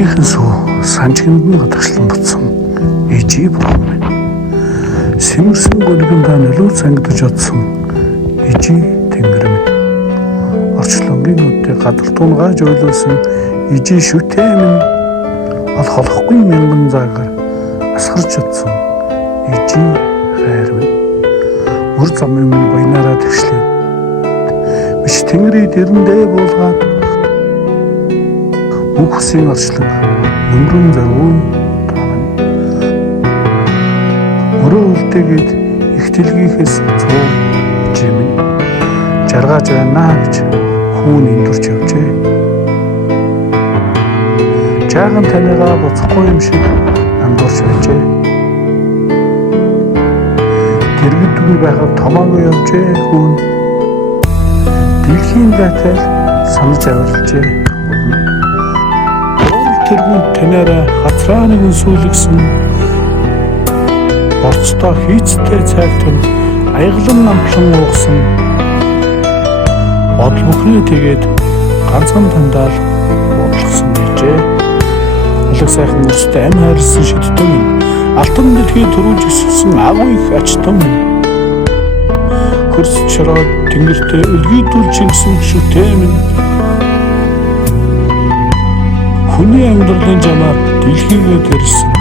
Өвчтөнийхэн сүү санжинд нь гадагшлан бутсан ижи бурхан байна. Сэмэрсэн гүнгэнда нөлөө сангидж одсон ижи тэнгэр минь. Орчлонгийн үдтэй гадар тунгааж ойлуулсан ижи шүтээ минь. Олохгүй мянган заагаар асгарч чадсан ижи хайр минь. Мөр замын минь баянаараа тэгшлээ. Биш тэнгэрийг дэрэндээ буулгаад үхсийн орчлог нөмрөн зарвуу тааман. Мөрөө үлдээгээд их дэлгийнхээс цуу жимэн жаргаж байна гэж хүүн эндүрч явжээ. Жаахан танигаа буцахгүй юм шиг андуурч байжээ. Дэргэдгүй байхад томоогүй явжээ хүүн. Дэлхийн дайтал санаж авирлжээ. Тэргүүн танаараа хацраа нэгэн сүүлгсэн борцтой хийцтэй цайгтэн аяглан намплан уугсан бодол бүхний тэгээд ганцхан тандаал бодлогсон гэжээ. Алаг сайхан өрсөд амь хайрлсан шидтэн минь алтан дэлхий төрүүлж өссөн агуу их ачтан минь хөрс чороод тэнгэртээ өлгийдүүлж гисэн шүтээ минь хүний амьдралын жамаар дэлхийгээ дэрсэн